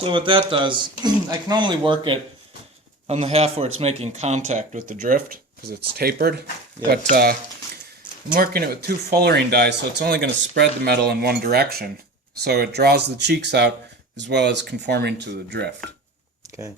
So what that does, I can only work it on the half where it's making contact with the drift, because it's tapered. Yep. But I'm working it with 2 fullerene dies, so it's only going to spread the metal in one direction. So it draws the cheeks out as well as conforming to the drift. Okay.